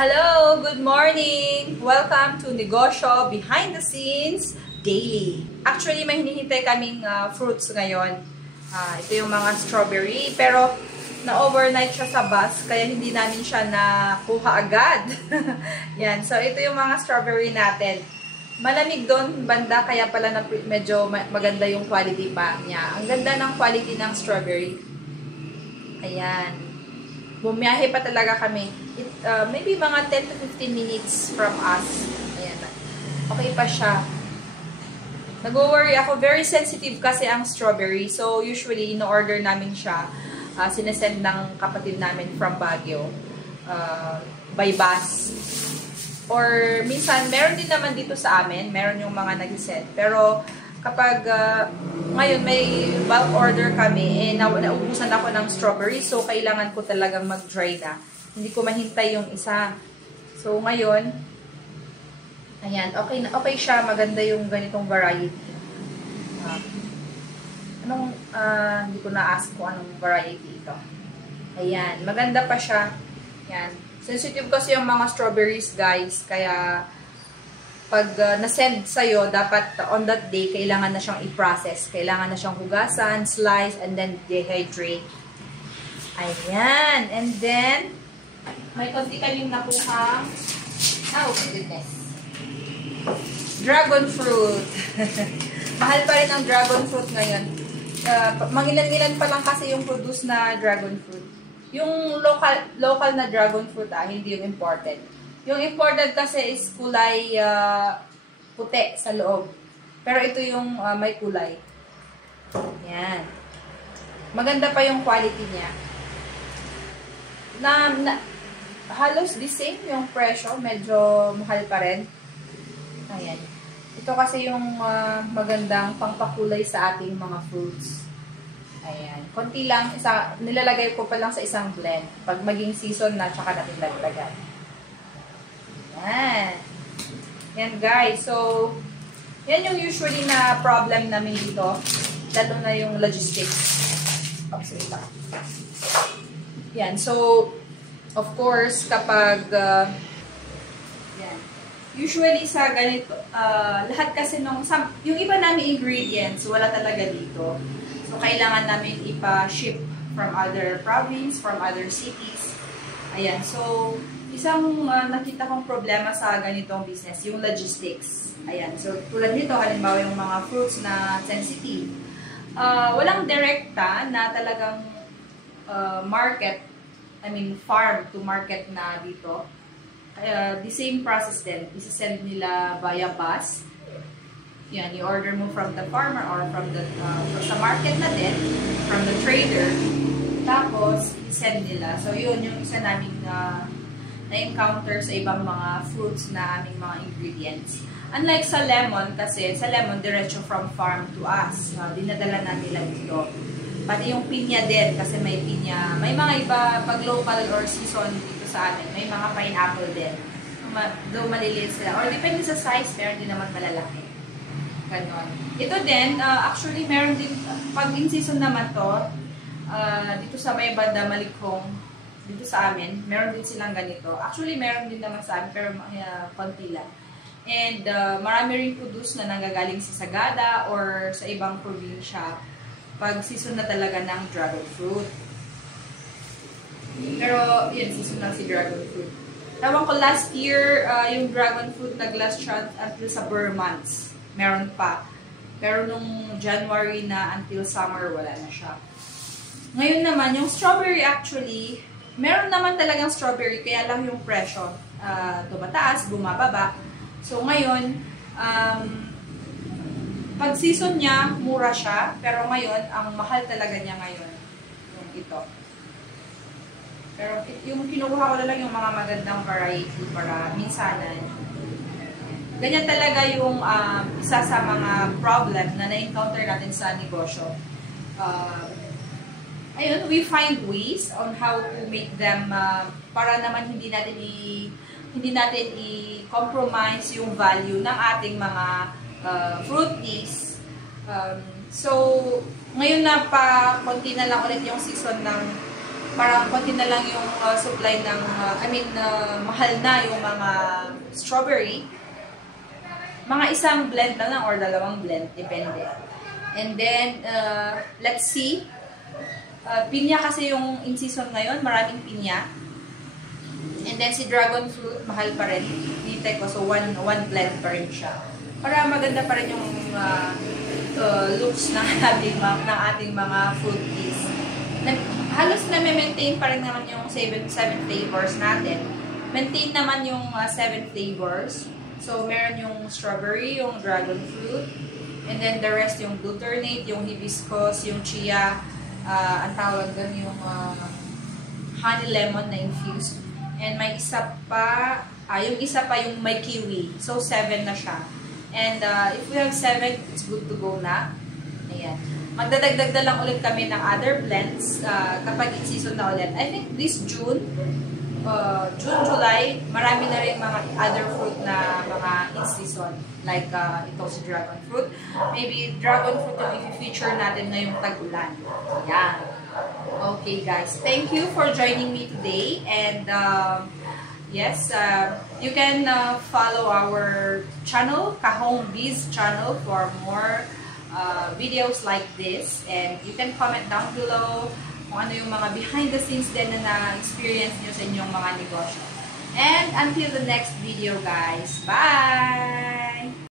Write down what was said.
Hello! Good morning! Welcome to Negosyo Behind the Scenes Daily. Actually, may hinihintay kaming fruits ngayon. Ito yung mga strawberry, pero na-overnight siya sa bus, kaya hindi namin siya nakuha agad. Yan, so ito yung mga strawberry natin. Malamig doon, banda, kaya pala na medyo maganda yung quality pa niya. Ang ganda ng quality ng strawberry. Ayan. Bumiyahe pa talaga kami. Maybe mga 10 to 15 minutes from us. Ayan. Okay pa siya. Nag-worry ako. Very sensitive kasi ang strawberry. So, usually, ino-order namin siya. Sinesend ng kapatid namin from Baguio. By bus. Or, minsan, meron din naman dito sa amin. Meron yung mga nag-send. Pero, kapag ngayon may bulk order kami, naubusan ako ng strawberry, so kailangan ko talagang mag-dry na. Hindi ko mahintay yung isa. So ngayon, ayan, okay siya, maganda yung ganitong variety. Hindi ko na-ask kung anong variety ito. Ayan, maganda pa siya. Ayan. Sensitive kasi yung mga strawberries, guys, kaya pag na-send sa'yo, dapat on that day, kailangan na siyang i-process. Kailangan na siyang hugasan, slice, and then dehydrate. Ayan. And then, may konti kaming nakuha. Oh, my goodness. Dragon fruit. Mahal pa rin ang dragon fruit ngayon. Mangilan-ilan pa lang kasi yung produce na dragon fruit. Yung local na dragon fruit, hindi yung imported. Yung imported kasi is kulay puti sa loob. Pero ito yung may kulay. Yan. Maganda pa yung quality niya. Halos the same yung presyo. Medyo mahal pa rin. Ayan. Ito kasi yung magandang pangpakulay sa ating mga fruits. Ayan. Konti lang. Nilalagay ko pa lang sa isang blend. Pag maging season na, tsaka natin lagdagan. Yan. Yan, guys. So, yan yung usually na problem namin dito. Lalo na yung logistics. Oops, wait lang. Yan. So, of course, kapag yan. Usually sa ganito, lahat kasi yung iba namin ingredients, wala talaga dito. So, kailangan namin ipa-ship from other province, from other cities. Ayan. So, isang nakita kong problema sa ganitong business, yung logistics. Ayan. So, tulad nito, halimbawa yung mga fruits na sensitive. Walang direkta na talagang market, farm to market na dito. The same process din. Isasend nila via bus. Yan, i-order mo from the farmer or from the sa market na din, from the trader. Tapos, i-send nila. So, yun yung isa namin na-encounter sa ibang mga fruits na aming mga ingredients. Unlike sa lemon, kasi sa lemon, diretso from farm to us. Dinadala na nila dito. Pati yung pinya din, kasi may pinya. May mga iba, pag local or season dito sa amin, may mga pineapple din. Though maliliit sila. Or depende sa size, meron din naman malalaki. Ganon. Ito din, actually, meron din, pag in season naman to, dito sa may banda Malikhong, dito sa amin, meron din silang ganito. Actually, meron din naman sa amin, pero konti lang. And marami rin produce na nanggagaling sa Sagada or sa ibang probinsya pag season na talaga ng dragon fruit. Pero, yun, season na si dragon fruit. Tawang ko last year, yung dragon fruit nag-last siya until sa Burr months. Meron pa. Pero nung January na until summer, wala na siya. Ngayon naman, yung strawberry actually, meron naman talagang strawberry, kaya lang yung presyo tumataas, bumababa. So ngayon, pag season niya, mura siya. Pero ngayon, ang mahal talaga niya ngayon, yung ito. Pero yung kinukuha ko na lang yung mga magandang variety para minsanan. Ganyan talaga yung isa sa mga problem na na-encounter natin sa negosyo. Ayun, we find ways on how to make them para naman hindi natin i-compromise yung value ng ating mga fruit teas. So, ngayon na konti na lang ulit yung season ng parang konti na lang yung supply ng, mahal na yung mga strawberry. Mga isang blend na lang or dalawang blend, depende. And then, let's see. Pinya kasi yung in season ngayon, maraming pinya. And then si dragon fruit, mahal pa rin. Hinintay ko, so one blend pa rin siya. Para maganda pa rin yung looks ng ating mga fruit teas. Halos na-maintain pa rin naman yung 7 flavors natin. Maintain naman yung 7 flavors. So, meron yung strawberry, yung dragon fruit, and then the rest yung glutamate, yung hibiscus, yung chia, ang tawag doon yung honey lemon na infused. And may isa pa, yung may kiwi. So, 7 na siya. And if we have 7, it's good to go na. Ayan. Magdadagdag na lang ulit kami ng other blends kapag in-season na ulit. I think this June, July, marami na rin mga other fruit na mga in-season. Like ito si dragon fruit. Maybe dragon fruit yung i-feature natin ngayong tag-ulan. Ayan. Okay guys, thank you for joining me today. And yes, you can follow our channel, Kahong Biz channel, for more videos like this. And you can comment down below kung ano yung mga behind the scenes din na na-experience nyo sa inyong mga negosyo. And until the next video guys, bye!